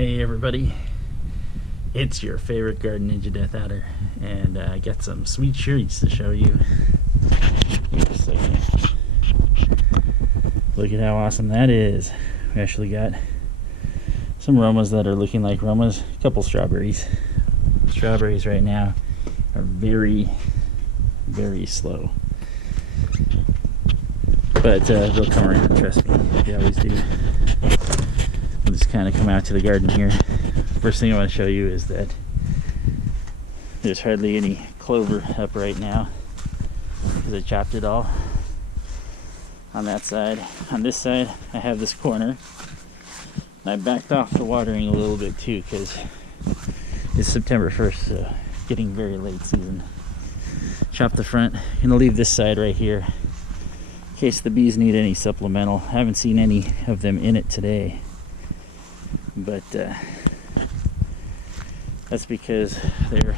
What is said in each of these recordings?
Hey everybody, it's your favorite garden ninja dethaddr, and I got some sweet treats to show you. Give me a second. Look at how awesome that is. We actually got some Romas that are looking like Romas, a couple strawberries. Strawberries right now are very, very slow, but they'll come around, trust me, they always do. We'll just kind of come out to the garden here. First thing I want to show you is that there's hardly any clover up right now because I chopped it all on that side. On this side I have this corner, and I backed off the watering a little bit too because it's September 1st, so getting very late season. Chop the front. I'm gonna leave this side right here in case the bees need any supplemental. I haven't seen any of them in it today, but that's because they're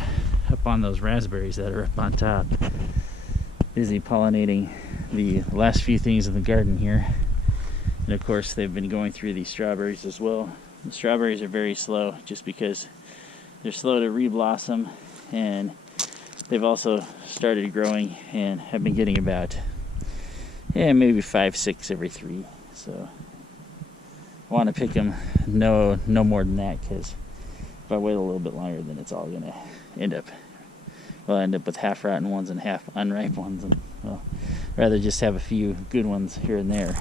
up on those raspberries that are up on top, busy pollinating the last few things in the garden here. And of course they've been going through these strawberries as well. The strawberries are very slow just because they're slow to reblossom, and they've also started growing and have been getting about maybe 5-6 every 3. So I want to pick them no more than that, because if I wait a little bit longer, then it's all going to end up with half rotten ones and half unripe ones, and well, rather just have a few good ones here and there.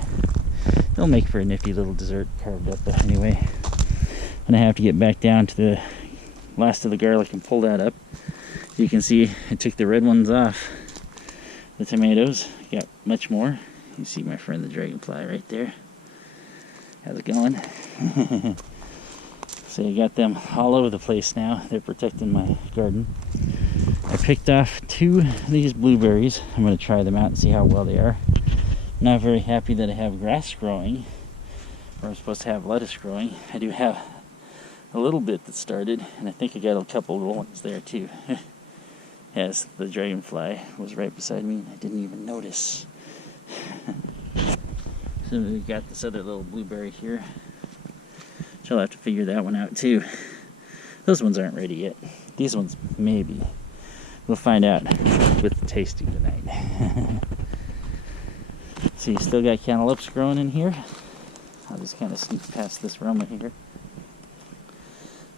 They'll make for a nifty little dessert carved up. But anyway, I'm going to have to get back down to the last of the garlic and pull that up. You can see I took the red ones off the tomatoes. Got much more. You see my friend the dragonfly right there. How's it going? So I got them all over the place now. They're protecting my garden. I picked off 2 of these blueberries. I'm going to try them out and see how well they are. Not very happy that I have grass growing, or I'm supposed to have lettuce growing. I do have a little bit that started, and I think I got a couple little ones there too. As the dragonfly was right beside me and I didn't even notice. So we got this other little blueberry here. So I'll have to figure that one out too. Those ones aren't ready yet. These ones maybe. We'll find out with the tasting tonight. So you still got cantaloupes growing in here. I'll just kind of sneak past this Roma here.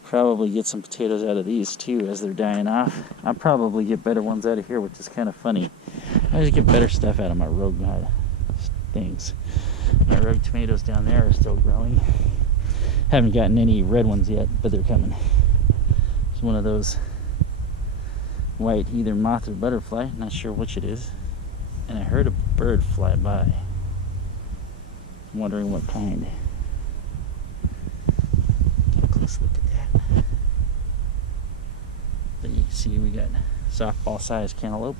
Probably get some potatoes out of these too as they're dying off. I'll probably get better ones out of here, which is kind of funny. I always get better stuff out of my rogue things. My rogue tomatoes down there are still growing. Haven't gotten any red ones yet, but they're coming. It's one of those white, either moth or butterfly, not sure which it is. And I heard a bird fly by. I'm wondering what kind. Get a close look at that. Then you can see we got softball sized cantaloupe.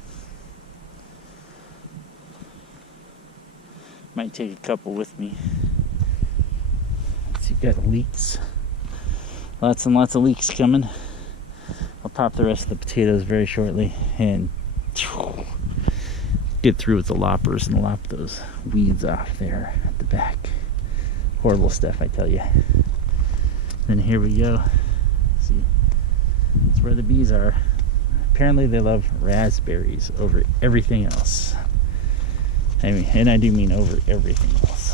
Might take a couple with me. So you've got leeks. Lots and lots of leeks coming. I'll pop the rest of the potatoes very shortly and get through with the loppers and lop those weeds off there at the back. Horrible stuff, I tell you. Then here we go. See, that's where the bees are. Apparently they love raspberries over everything else. I mean, and I do mean over everything else,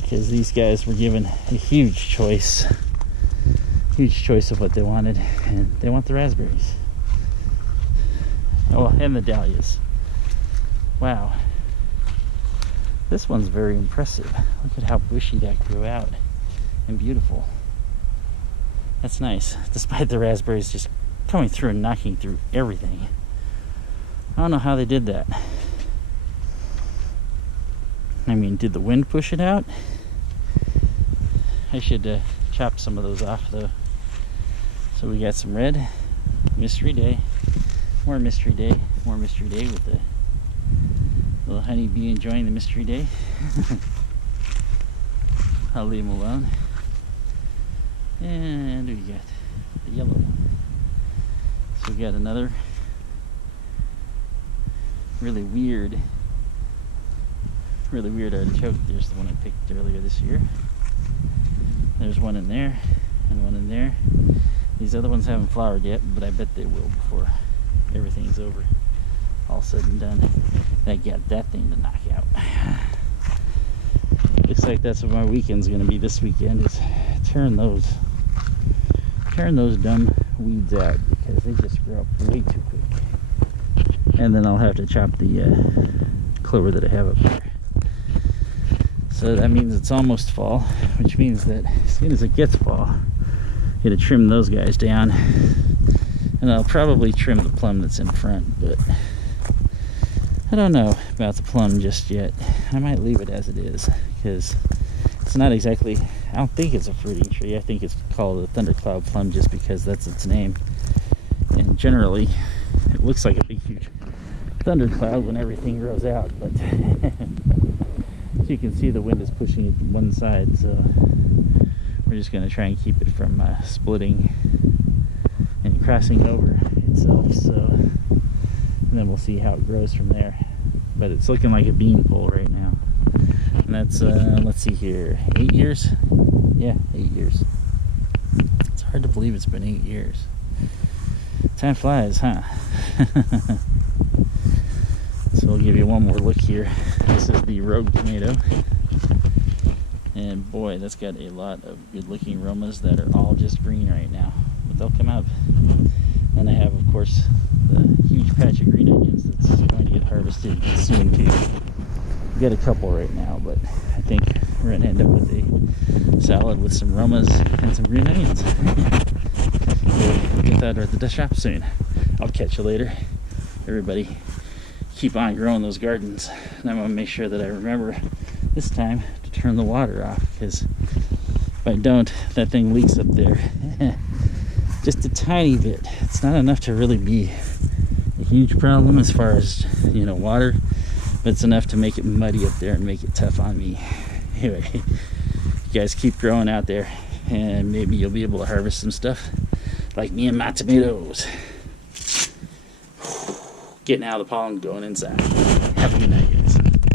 because these guys were given a huge choice of what they wanted, and they want the raspberries. Oh, and the dahlias. Wow, this one's very impressive. Look at how bushy that grew out and beautiful. That's nice, despite the raspberries just coming through and knocking through everything. I don't know how they did that. I mean, did the wind push it out? I should chop some of those off though. So we got some red. Mystery day. More mystery day with the little honeybee enjoying the mystery day. I'll leave him alone. And we got the yellow one. So we got another really weird artichoke. There's the one I picked earlier this year. There's one in there and one in there. These other ones haven't flowered yet, but I bet they will before everything's over, all said and done. And I got that thing to knock out. Looks like that's what my weekend's gonna be this weekend, is turn those dumb weeds out, because they just grow up way too quick. And then I'll have to chop the clover that I have up there. So that means it's almost fall, which means that as soon as it gets fall, I'm gonna trim those guys down, and I'll probably trim the plum that's in front, but I don't know about the plum just yet. I might leave it as it is, because it's not exactly, I don't think it's a fruiting tree. I think it's called a thundercloud plum just because that's its name. And generally, it looks like a big, huge thundercloud when everything grows out, but as you can see, the wind is pushing it to one side, so we're just going to try and keep it from splitting and crossing over itself. So, and then we'll see how it grows from there. But it's looking like a beanpole right now. And that's, let's see here, 8 years? Yeah, 8 years. It's hard to believe it's been 8 years. Time flies, huh? So we'll give you one more look here. This is the rogue tomato. And boy, that's got a lot of good looking aromas that are all just green right now. But they'll come up. And I have, of course, the huge patch of green onions that's going to get harvested soon too. We've got a couple right now, but I think we're going to end up with a salad with some aromas and some green onions. We'll get that at the shop soon. I'll catch you later. Everybody, keep on growing those gardens. And I'm going to make sure that I remember this time to turn the water off, because if I don't, that thing leaks up there. Just a tiny bit. It's not enough to really be a huge problem as far as, you know, water, but it's enough to make it muddy up there and make it tough on me. Anyway, you guys keep growing out there, and maybe you'll be able to harvest some stuff like me and my tomatoes. Getting out of the pollen, going inside. Have a good night.